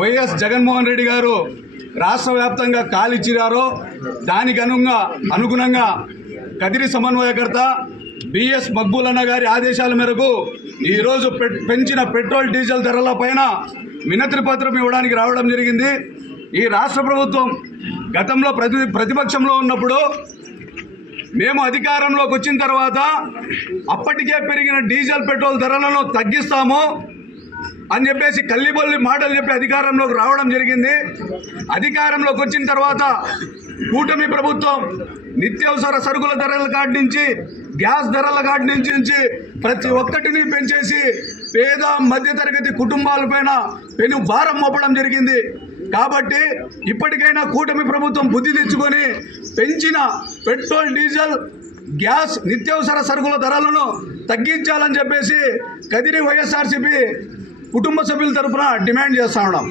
YS Jaganmohan Reddy గారు రాష్ట్ర వ్యాప్తంగా కాలిచ్చిరారో దానికి అనుగుణంగా కదిరి సమన్వయకర్త బిఎస్ మక్బూలన్న గారి ఆదేశాల మేరకు ఈరోజు పెంచిన పెట్రోల్ డీజిల్ ధరల పైన వినతి పత్రం ఇవ్వడానికి రావడం జరిగింది. ఈ రాష్ట్ర ప్రభుత్వం గతంలో ప్రతిపక్షంలో ఉన్నప్పుడు మేము అధికారంలోకి వచ్చిన తర్వాత అప్పటికే పెరిగిన డీజిల్ పెట్రోల్ ధరలను తగ్గిస్తాము అని చెప్పేసి కల్లిబొల్లి మాటలు చెప్పి అధికారంలోకి రావడం జరిగింది. అధికారంలోకి వచ్చిన తర్వాత కూటమి ప్రభుత్వం నిత్యావసర సరుకుల ధరల కాడి నుంచి గ్యాస్ ధరల కాడి నుంచి ప్రతి ఒక్కటిని పెంచేసి పేద మధ్యతరగతి కుటుంబాలపైన పెను భారం మోపడం జరిగింది. కాబట్టి ఇప్పటికైనా కూటమి ప్రభుత్వం బుద్ధి తెచ్చుకొని పెంచిన పెట్రోల్ డీజిల్ గ్యాస్ నిత్యావసర సరుకుల ధరలను తగ్గించాలని చెప్పేసి కదిరి వైఎస్ఆర్సీపీ కుటుంబ సభ్యుల తరఫున డిమాండ్ చేస్తా ఉన్నాం.